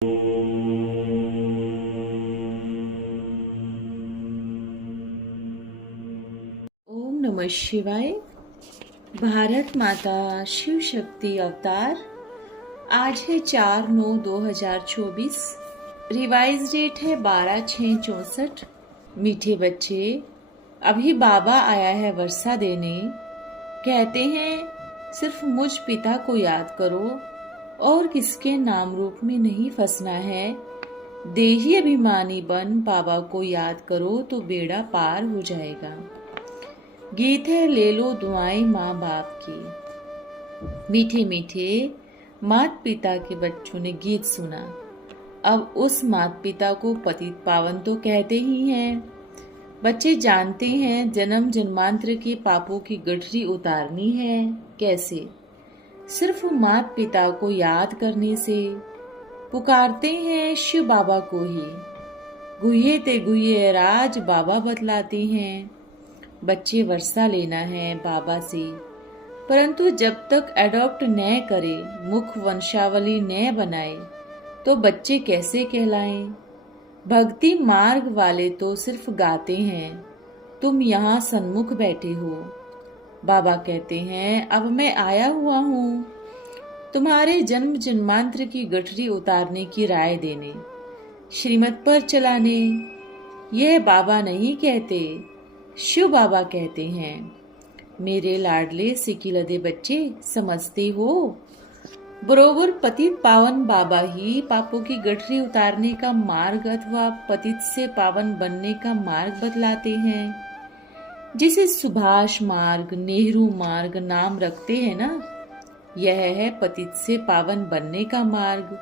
ओम नमः शिवाय। भारत माता शिव शक्ति अवतार। आज है 4/9/2024। रिवाइज डेट है 12/6/64। मीठे बच्चे, अभी बाबा आया है वर्षा देने। कहते हैं सिर्फ मुझ पिता को याद करो और किसके नाम रूप में नहीं फंसना है। देही अभिमानी बन बाबा को याद करो तो बेड़ा पार हो जाएगा। गीत है ले लो दुआएं माँ बाप की। मीठे मीठे माता पिता के बच्चों ने गीत सुना। अब उस माता पिता को पतित पावन तो कहते ही हैं। बच्चे जानते हैं जन्म जन्मांतर के पापों की गठरी उतारनी है कैसे। सिर्फ माता पिता को याद करने से। पुकारते हैं शिव बाबा को ही। गुह्ये ते गुह्ये राज बाबा बतलाते हैं। बच्चे वर्षा लेना है बाबा से, परंतु जब तक एडॉप्ट न करे, मुख वंशावली न बनाए, तो बच्चे कैसे कहलाएं। भक्ति मार्ग वाले तो सिर्फ गाते हैं, तुम यहाँ सन्मुख बैठे हो। बाबा कहते हैं अब मैं आया हुआ हूँ तुम्हारे जन्म जन्मांतर की गठरी उतारने की राय देने, श्रीमत पर चलाने। यह बाबा नहीं कहते, शिव बाबा कहते हैं। मेरे लाडले सिकिलदे बच्चे, समझते हो बरोबर पतित पावन बाबा ही पापों की गठरी उतारने का मार्ग अथवा पतित से पावन बनने का मार्ग बतलाते हैं। जिसे सुभाष मार्ग, नेहरू मार्ग नाम रखते हैं ना, यह है पतित से पावन बनने का मार्ग।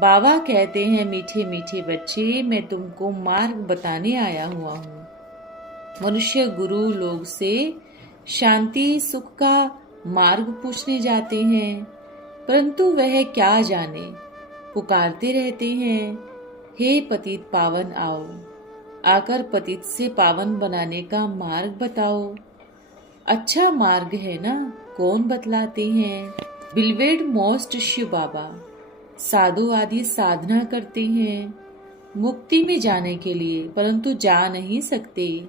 बाबा कहते हैं मीठे मीठे बच्चे, मैं तुमको मार्ग बताने आया हुआ हूँ। मनुष्य गुरु लोग से शांति सुख का मार्ग पूछने जाते हैं, परंतु वह क्या जाने, पुकारते रहते हैं हे पतित पावन आओ, आकर पतित से पावन बनाने का मार्ग बताओ। अच्छा मार्ग है ना, कौन बतलाते हैं। बिलवेड मोस्ट शिव बाबा। साधु आदि साधना करते हैं मुक्ति में जाने के लिए, परंतु जा नहीं सकते।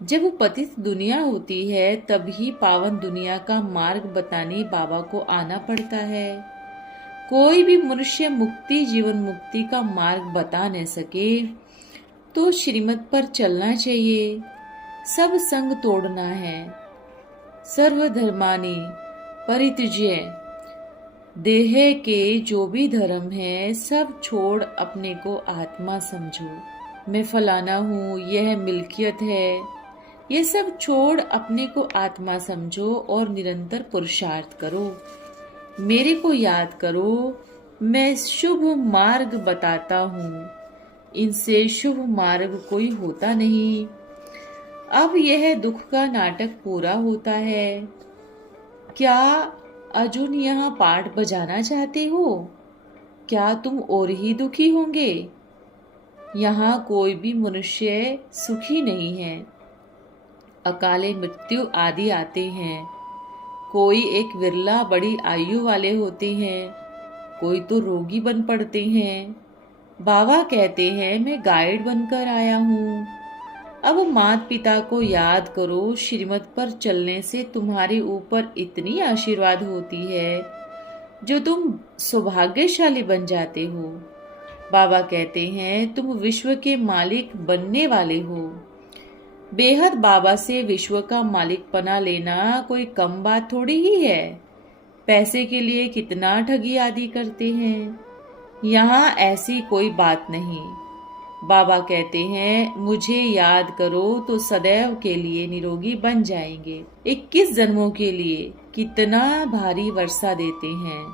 जब पतित दुनिया होती है तभी पावन दुनिया का मार्ग बताने बाबा को आना पड़ता है। कोई भी मनुष्य मुक्ति जीवन मुक्ति का मार्ग बता न सके तो श्रीमत पर चलना चाहिए। सब संग तोड़ना है। सर्वधर्मानि परित्यज्य, देह के जो भी धर्म है सब छोड़ अपने को आत्मा समझो। मैं फलाना हूँ, यह मिल्कियत है, ये सब छोड़ अपने को आत्मा समझो और निरंतर पुरुषार्थ करो। मेरे को याद करो, मैं शुभ मार्ग बताता हूँ, इनसे शुभ मार्ग कोई होता नहीं। अब यह दुख का नाटक पूरा होता है। क्या अर्जुन यहाँ पाठ बजाना चाहते हो? क्या तुम और ही दुखी होंगे? यहाँ कोई भी मनुष्य सुखी नहीं है। अकाले मृत्यु आदि आते हैं। कोई एक विरला बड़ी आयु वाले होते हैं, कोई तो रोगी बन पड़ते हैं। बाबा कहते हैं मैं गाइड बनकर आया हूँ। अब माता पिता को याद करो, श्रीमत पर चलने से तुम्हारे ऊपर इतनी आशीर्वाद होती है जो तुम सौभाग्यशाली बन जाते हो। बाबा कहते हैं तुम विश्व के मालिक बनने वाले हो। बेहद बाबा से विश्व का मालिक पना लेना कोई कम बात थोड़ी ही है। पैसे के लिए कितना ठगी आदि करते हैं, यहाँ ऐसी कोई बात नहीं। बाबा कहते हैं मुझे याद करो तो सदैव के लिए निरोगी बन जाएंगे। 21 जन्मों के लिए कितना भारी वर्षा देते हैं।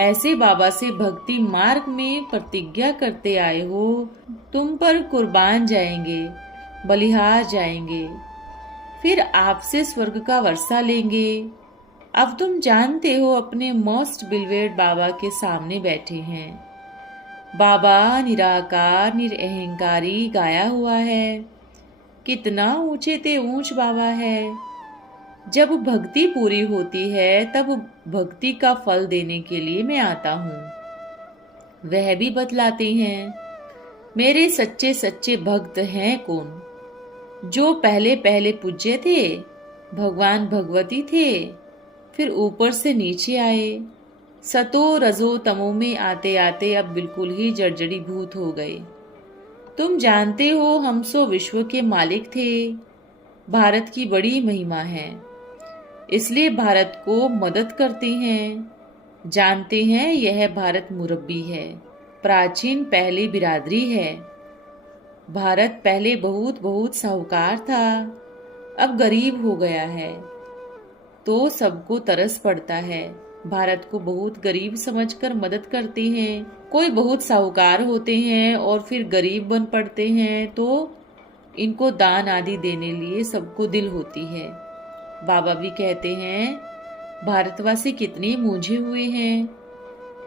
ऐसे बाबा से भक्ति मार्ग में प्रतिज्ञा करते आए हो, तुम पर कुर्बान जाएंगे, बलिहार जाएंगे, फिर आपसे स्वर्ग का वर्षा लेंगे। अब तुम जानते हो अपने मोस्ट बिलवेड बाबा के सामने बैठे हैं। बाबा निराकार निरअहंकारी गाया हुआ है। कितना ऊंचे ते ऊंच बाबा है। जब भक्ति पूरी होती है तब भक्ति का फल देने के लिए मैं आता हूँ। वह भी बतलाते हैं। मेरे सच्चे सच्चे भक्त हैं कौन, जो पहले पहले पूज्य थे, भगवान भगवती थे, फिर ऊपर से नीचे आए, सतो रजो तमो में आते आते अब बिल्कुल ही जर्जरी भूत हो गए। तुम जानते हो हम सो विश्व के मालिक थे। भारत की बड़ी महिमा है, इसलिए भारत को मदद करते हैं। जानते हैं यह भारत मुरब्बी है, प्राचीन पहली बिरादरी है। भारत पहले बहुत बहुत साहूकार था, अब गरीब हो गया है, तो सबको तरस पड़ता है। भारत को बहुत गरीब समझकर मदद करते हैं। कोई बहुत साहूकार होते हैं और फिर गरीब बन पड़ते हैं, तो इनको दान आदि देने लिए सबको दिल होती है। बाबा भी कहते हैं भारतवासी कितने मूंझे हुए हैं।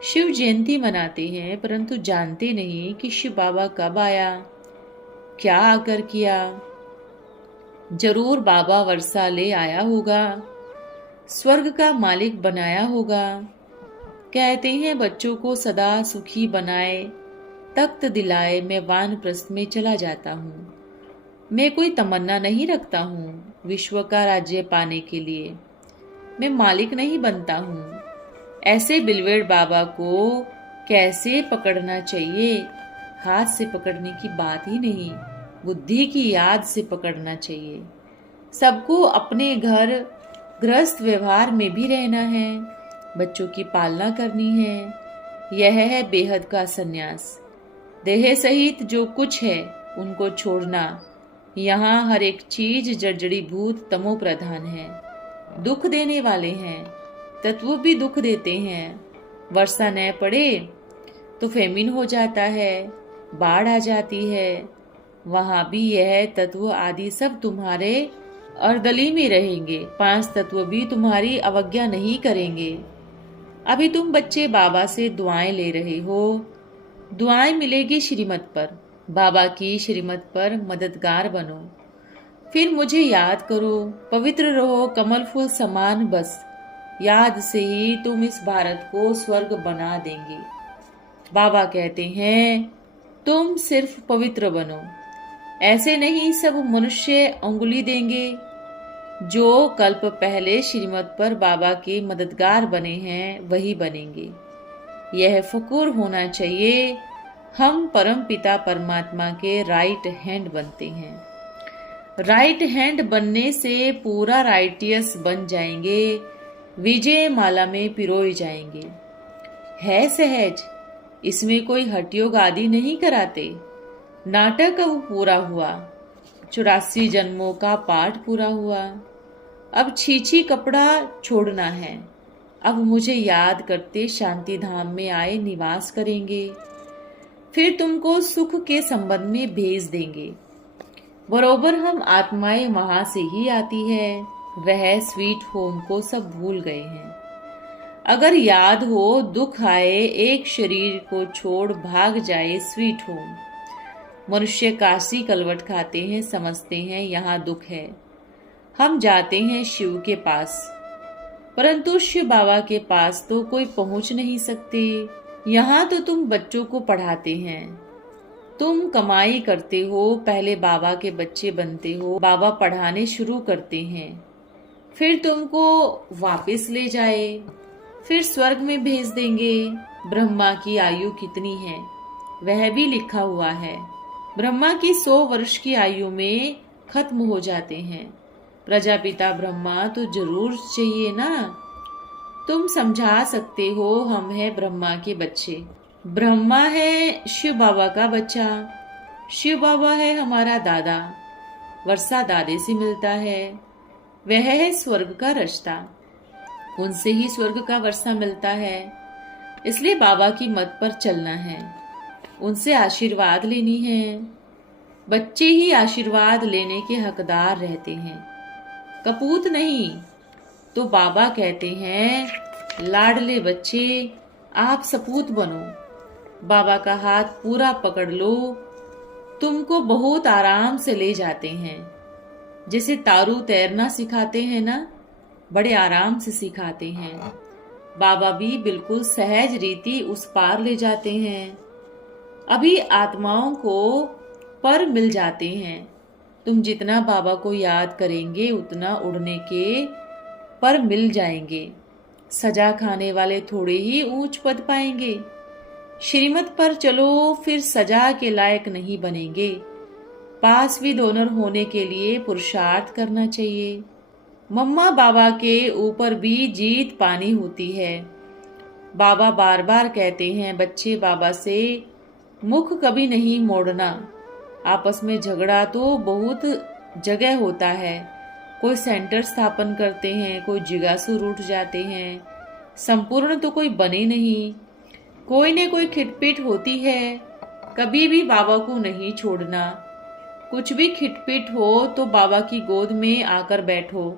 शिव जयंती मनाते हैं परंतु जानते नहीं कि शिव बाबा कब आया, क्या आकर किया। जरूर बाबा वर्षा ले आया होगा, स्वर्ग का मालिक बनाया होगा। कहते हैं बच्चों को सदा सुखी बनाए, तख्त दिलाए, मैं वानप्रस्थ में चला जाता हूँ। मैं कोई तमन्ना नहीं रखता हूँ विश्व का राज्य पाने के लिए, मैं मालिक नहीं बनता हूँ। ऐसे बिलवेड़ बाबा को कैसे पकड़ना चाहिए, हाथ से पकड़ने की बात ही नहीं, बुद्धि की याद से पकड़ना चाहिए। सबको अपने घर गृहस्थ व्यवहार में भी रहना है, बच्चों की पालना करनी है। यह है बेहद का सन्यास। देह सहित जो कुछ है उनको छोड़ना। यहाँ हर एक चीज जर्जड़ी भूत तमो प्रधान है, दुख देने वाले हैं। तत्व भी दुख देते हैं। वर्षा न पड़े तो फेमिन हो जाता है, बाढ़ आ जाती है। वहां भी यह तत्व आदि सब तुम्हारे अर्दली में रहेंगे। 5 तत्व भी तुम्हारी अवज्ञा नहीं करेंगे। अभी तुम बच्चे बाबा से दुआएं ले रहे हो, दुआएं मिलेगी श्रीमत पर। बाबा की श्रीमत पर मददगार बनो, फिर मुझे याद करो, पवित्र रहो कमल फूल समान। बस याद से ही तुम इस भारत को स्वर्ग बना देंगे। बाबा कहते हैं तुम सिर्फ पवित्र बनो, ऐसे नहीं सब मनुष्य अंगुली देंगे। जो कल्प पहले श्रीमत पर बाबा के मददगार बने हैं वही बनेंगे। यह फकुर होना चाहिए, हम परम पिता परमात्मा के राइट हैंड बनते हैं। राइट हैंड बनने से पूरा राइटियस बन जाएंगे, विजय माला में पिरोए जाएंगे। है सहज, इसमें कोई हठयोग आदि नहीं कराते। नाटक अब पूरा हुआ, 84 जन्मों का पाठ पूरा हुआ। अब छीछी कपड़ा छोड़ना है। अब मुझे याद करते शांति धाम में आए निवास करेंगे, फिर तुमको सुख के संबंध में भेज देंगे। बरोबर हम आत्माएं वहां से ही आती है, वह स्वीट होम को सब भूल गए हैं। अगर याद हो दुख आए, एक शरीर को छोड़ भाग जाए स्वीट होम। मनुष्य काशी कलवट खाते हैं, समझते हैं यहाँ दुख है। हम जाते हैं शिव के पास, परंतु शिव बाबा के पास तो कोई पहुंच नहीं सकते। यहाँ तो तुम बच्चों को पढ़ाते हैं, तुम कमाई करते हो, पहले बाबा के बच्चे बनते हो, बाबा पढ़ाने शुरू करते हैं, फिर तुमको वापस ले जाए, फिर स्वर्ग में भेज देंगे। ब्रह्मा की आयु कितनी है वह भी लिखा हुआ है। ब्रह्मा की 100 वर्ष की आयु में खत्म हो जाते हैं। प्रजापिता ब्रह्मा तो जरूर चाहिए ना। तुम समझा सकते हो हम हैं ब्रह्मा के बच्चे। ब्रह्मा है शिव बाबा का बच्चा, शिव बाबा है हमारा दादा। वर्षा दादे से मिलता है, वह है स्वर्ग का रास्ता, उनसे ही स्वर्ग का वर्षा मिलता है। इसलिए बाबा की मत पर चलना है, उनसे आशीर्वाद लेनी है। बच्चे ही आशीर्वाद लेने के हकदार रहते हैं, कपूत नहीं। तो बाबा कहते हैं लाडले बच्चे आप सपूत बनो, बाबा का हाथ पूरा पकड़ लो, तुमको बहुत आराम से ले जाते हैं। जैसे तारू तैरना सिखाते हैं ना, बड़े आराम से सिखाते हैं। बाबा भी बिल्कुल सहज रीति उस पार ले जाते हैं। अभी आत्माओं को पर मिल जाते हैं। तुम जितना बाबा को याद करेंगे उतना उड़ने के पर मिल जाएंगे। सजा खाने वाले थोड़े ही ऊंच पद पाएंगे। श्रीमत पर चलो, फिर सजा के लायक नहीं बनेंगे। पास भी डोनर होने के लिए पुरुषार्थ करना चाहिए। मम्मा बाबा के ऊपर भी जीत पानी होती है। बाबा बार बार कहते हैं, बच्चे बाबा से मुख कभी नहीं मोड़ना। आपस में झगड़ा तो बहुत जगह होता है। कोई सेंटर स्थापन करते हैं, कोई जिगासुर उठ जाते हैं। संपूर्ण तो कोई बने नहीं। कोई न कोई खिटपिट होती है। कभी भी बाबा को नहीं छोड़ना। कुछ भी खिटपिट हो तो बाबा की गोद में आकर बैठो।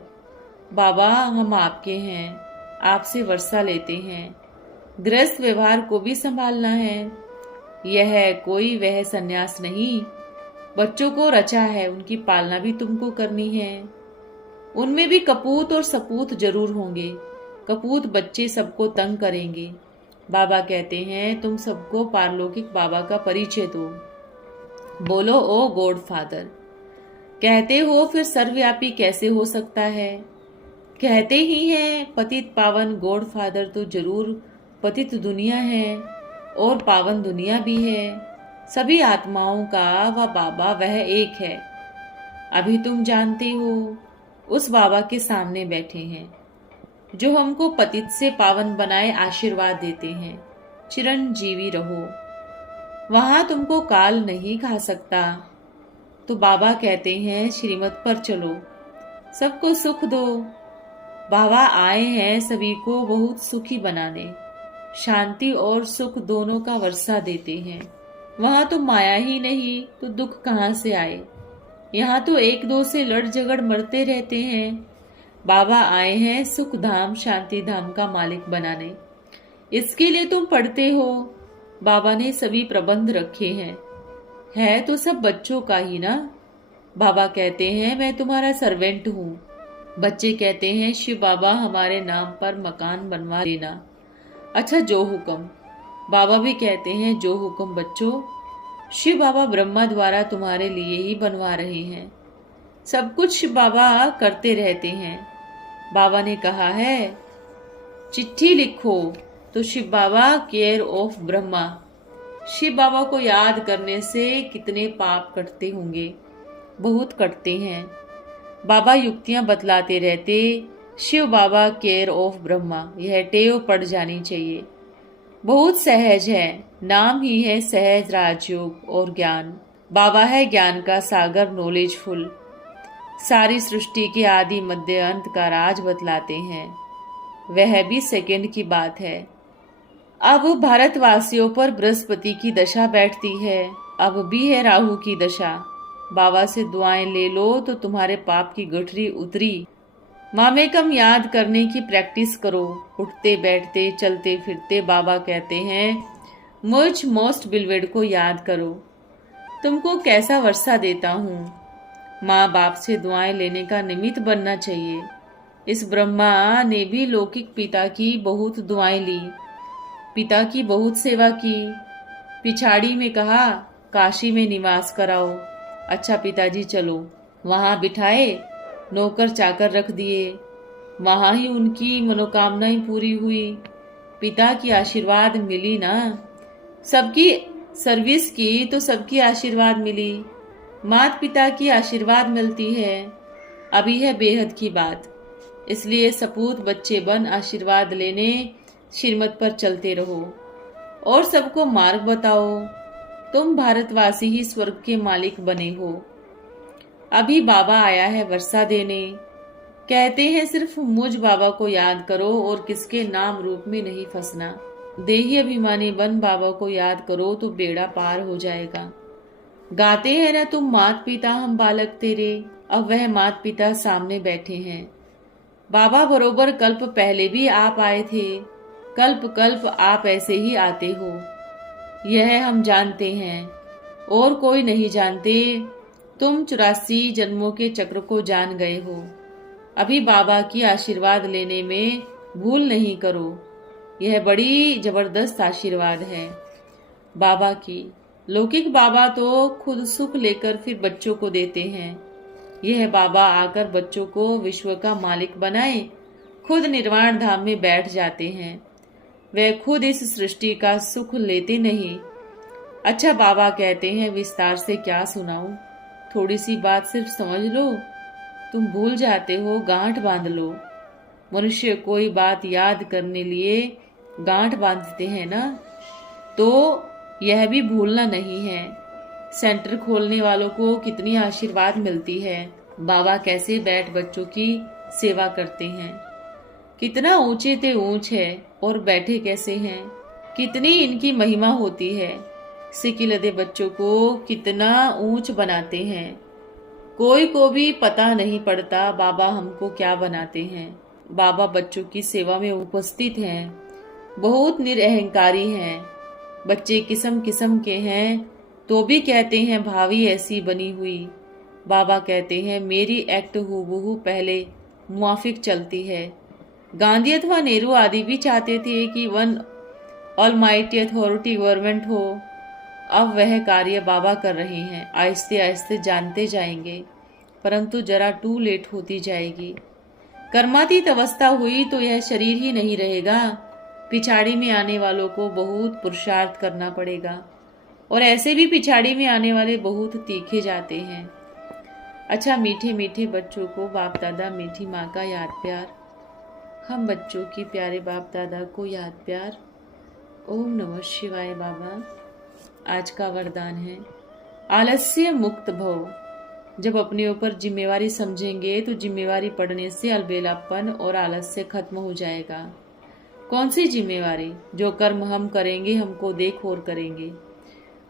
बाबा हम आपके हैं, आपसे वर्षा लेते हैं। गृहस्थ व्यवहार को भी संभालना है। यह कोई वह सन्यास नहीं। बच्चों को रचा है, उनकी पालना भी तुमको करनी है। उनमें भी कपूत और सपूत जरूर होंगे। कपूत बच्चे सबको तंग करेंगे। बाबा कहते हैं तुम सबको पारलौकिक बाबा का परिचय दो। बोलो ओ गॉड फादर। कहते हो फिर सर्वव्यापी कैसे हो सकता है? कहते ही हैं पतित पावन गॉड फादर तो जरूर पतित दुनिया है और पावन दुनिया भी है। सभी आत्माओं का वह बाबा वह एक है। अभी तुम जानते हो उस बाबा के सामने बैठे हैं जो हमको पतित से पावन बनाए आशीर्वाद देते हैं। चिरंजीवी रहो। वहां तुमको काल नहीं खा सकता। तो बाबा कहते हैं श्रीमत पर चलो, सबको सुख दो। बाबा आए हैं सभी को बहुत सुखी बनाने। शांति और सुख दोनों का वर्षा देते हैं। वहां तो माया ही नहीं तो दुख कहाँ से आए? यहाँ तो एक दो से लड़ झगड़ मरते रहते हैं। बाबा आए हैं सुख धाम शांति धाम का मालिक बनाने। इसके लिए तुम पढ़ते हो। बाबा ने सभी प्रबंध रखे हैं। है तो सब बच्चों का ही ना। बाबा कहते हैं मैं तुम्हारा सर्वेंट हूँ। बच्चे कहते हैं शिव बाबा हमारे नाम पर मकान बनवा देना। अच्छा जो हुक्म। बाबा भी कहते हैं जो हुक्म बच्चों। शिव बाबा ब्रह्मा द्वारा तुम्हारे लिए ही बनवा रहे हैं। सब कुछ शिव बाबा करते रहते हैं। बाबा ने कहा है चिट्ठी लिखो तो शिव बाबा केयर ऑफ ब्रह्मा। शिव बाबा को याद करने से कितने पाप कटते होंगे? बहुत कटते हैं। बाबा युक्तियां बतलाते रहते। शिव बाबा केयर ऑफ ब्रह्मा, यह टेव पड़ जानी चाहिए। बहुत सहज है। नाम ही है सहज राजयोग और ज्ञान। बाबा है ज्ञान का सागर, नॉलेजफुल। सारी सृष्टि के आदि मध्य अंत का राज बतलाते हैं। वह भी सेकंड की बात है। अब भारतवासियों पर बृहस्पति की दशा बैठती है। अब भी है राहु की दशा। बाबा से दुआएं ले लो तो तुम्हारे पाप की गठरी उतरी। मामेकम याद करने की प्रैक्टिस करो। उठते बैठते चलते फिरते बाबा कहते हैं मुझ मोस्ट बिलवेड को याद करो। तुमको कैसा वर्षा देता हूँ। माँ बाप से दुआएं लेने का निमित्त बनना चाहिए। इस ब्रह्मा ने भी लौकिक पिता की बहुत दुआएं ली, पिता की बहुत सेवा की। पिछाड़ी में कहा काशी में निवास कराओ। अच्छा पिताजी चलो। वहां बिठाए, नौकर चाकर रख दिए। वहां ही उनकी मनोकामनाएं पूरी हुई। पिता की आशीर्वाद मिली ना। सबकी सर्विस की तो सबकी आशीर्वाद मिली। माता पिता की आशीर्वाद मिलती है। अभी है बेहद की बात। इसलिए सपूत बच्चे बन आशीर्वाद लेने श्रीमत पर चलते रहो और सबको मार्ग बताओ। तुम भारतवासी ही स्वर्ग के मालिक बने हो। अभी बाबा आया है वर्षा देने। कहते हैं सिर्फ मुझ बाबा को याद करो और किसके नाम रूप में नहीं फंसना। देही अभिमानी बन बाबा को याद करो तो बेड़ा पार हो जाएगा। गाते हैं ना तुम मात पिता हम बालक तेरे। अब वह मात पिता सामने बैठे हैं। बाबा बरोबर कल्प पहले भी आप आए थे। कल्प कल्प आप ऐसे ही आते हो। यह हम जानते हैं और कोई नहीं जानते। तुम 84 जन्मों के चक्र को जान गए हो। अभी बाबा की आशीर्वाद लेने में भूल नहीं करो। यह बड़ी जबरदस्त आशीर्वाद है बाबा की। लौकिक बाबा तो खुद सुख लेकर फिर बच्चों को देते हैं। यह बाबा आकर बच्चों को विश्व का मालिक बनाए, खुद निर्वाण धाम में बैठ जाते हैं। वे खुद इस सृष्टि का सुख लेते नहीं। अच्छा, बाबा कहते हैं विस्तार से क्या सुनाऊं, थोड़ी सी बात सिर्फ समझ लो। तुम भूल जाते हो, गांठ बांध लो। मनुष्य कोई बात याद करने लिए गांठ बांधते हैं ना, तो यह भी भूलना नहीं है। सेंटर खोलने वालों को कितनी आशीर्वाद मिलती है। बाबा कैसे बैठ बच्चों की सेवा करते हैं। कितना ऊंचे ते ऊंच है और बैठे कैसे हैं। कितनी इनकी महिमा होती है। सिकिलदे बच्चों को कितना ऊंच बनाते हैं। कोई को भी पता नहीं पड़ता बाबा हमको क्या बनाते हैं। बाबा बच्चों की सेवा में उपस्थित हैं, बहुत निरअहंकारी हैं। बच्चे किस्म किस्म के हैं तो भी कहते हैं भावी ऐसी बनी हुई। बाबा कहते हैं मेरी एक्ट हूबहू पहले मुआफिक चलती है। गांधी अथवा नेहरू आदि भी चाहते थे कि वन ऑलमाइटी अथॉरिटी गवर्नमेंट हो। अब वह कार्य बाबा कर रहे हैं। आहिस्ते आहिस्ते जानते जाएंगे, परंतु जरा टू लेट होती जाएगी। कर्मातीत अवस्था हुई तो यह शरीर ही नहीं रहेगा। पिछाड़ी में आने वालों को बहुत पुरुषार्थ करना पड़ेगा, और ऐसे भी पिछाड़ी में आने वाले बहुत तीखे जाते हैं। अच्छा, मीठे मीठे बच्चों को बाप दादा मीठी माँ का याद प्यार। हम बच्चों की प्यारे बाप दादा को याद प्यार। ओम नमः शिवाय। बाबा आज का वरदान है आलस्य मुक्त भव। जब अपने ऊपर जिम्मेवारी समझेंगे तो जिम्मेवारी पड़ने से अलबेलापन और आलस्य खत्म हो जाएगा। कौन सी जिम्मेवारी? जो कर्म हम करेंगे हमको देख और करेंगे।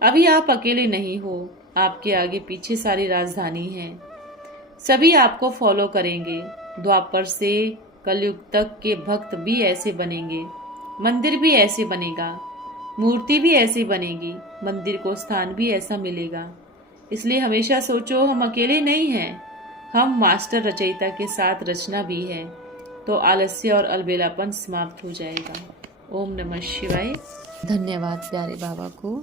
अभी आप अकेले नहीं हो, आपके आगे पीछे सारी राजधानी है। सभी आपको फॉलो करेंगे। द्वापर से कलयुग तक के भक्त भी ऐसे बनेंगे। मंदिर भी ऐसे बनेगा, मूर्ति भी ऐसी बनेगी, मंदिर को स्थान भी ऐसा मिलेगा। इसलिए हमेशा सोचो हम अकेले नहीं हैं, हम मास्टर रचयिता के साथ रचना भी है। तो आलस्य और अलबेलापन समाप्त हो जाएगा। ओम नमः शिवाय। धन्यवाद प्यारे बाबा को।